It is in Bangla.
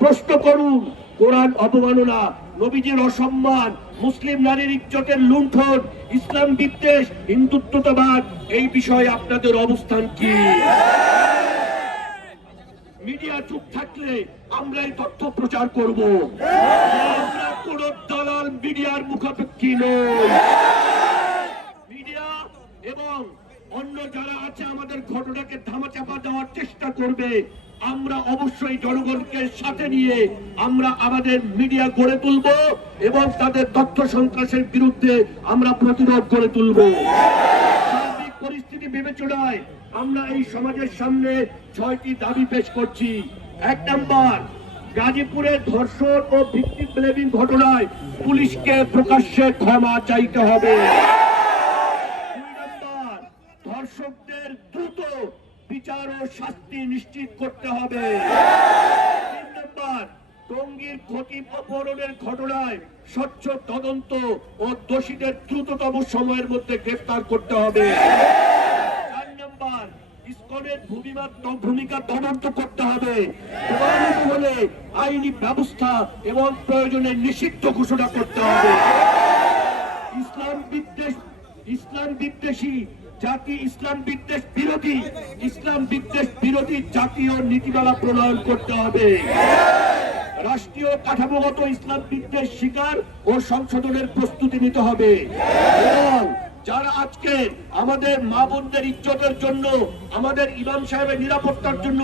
প্রশ্ন করুন, কোরআন অবমাননা, নবীজির অসম্মান, মুসলিম নারীর ইজ্জতের লুণ্ঠন, ইসলাম বিদ্বেষ, হিন্দুত্ববাদ, এই বিষয়ে আপনাদের অবস্থান কি? মিডিয়া চুপ থাকলে আমরা এই তথ্য প্রচার করব। আমরা কোন দালাল মিডিয়ার মুখাপেক্ষী নই। মিডিয়া এবং অন্য যারা আছে আমাদের ঘটনাকে ধামাচাপা দেওয়ার চেষ্টা করবে, আমরা অবশ্যই জনগণকে সাথে নিয়ে আমরা আমাদের মিডিয়া গড়ে তুলব এবং তাদের তথ্য সন্ত্রাসের বিরুদ্ধে আমরা প্রতিরোধ গড়ে তুলব। সার্বিক পরিস্থিতি বিবেচনায় আমরা এই সমাজের সামনে 6টি দাবি পেশ করছি। 1 নাম্বার, গাজীপুরে ধর্ষণ ও ভিকটিম ব্লেমিং ঘটনায় পুলিশকে প্রকাশ্যে ক্ষমা চাইতে হবে। 2 নাম্বার, ধর্ষকদের দ্রুত বিচার ও শাস্তি নিশ্চিত করতে হবে। 3 নাম্বার, টঙ্গীর খতিব অপহরণের ঘটনায় স্বচ্ছ তদন্ত ও দোষীদের দ্রুততম সময়ের মধ্যে গ্রেফতার করতে হবে। 4 নাম্বার, ইসকনের ভূমিকা তদন্ত করতে হবে, হলে আইনি ব্যবস্থা এবং প্রয়োজনে নিষিদ্ধ ঘোষণা করতে হবে। ইসলাম বিদ্বেষী জাতি, ইসলাম বিদ্বেষ বিরোধী জাতীয় নীতিমালা প্রণয়ন করতে হবে। রাষ্ট্রীয় কাঠামোগত ইসলাম বিদ্বেষ শিকার ও সংশোধনের প্রস্তুতি নিতে হবে। এবং যারা আজকে আমাদের মা বোনদের ইজ্জতের জন্য, আমাদের ইমাম সাহেবের নিরাপত্তার জন্য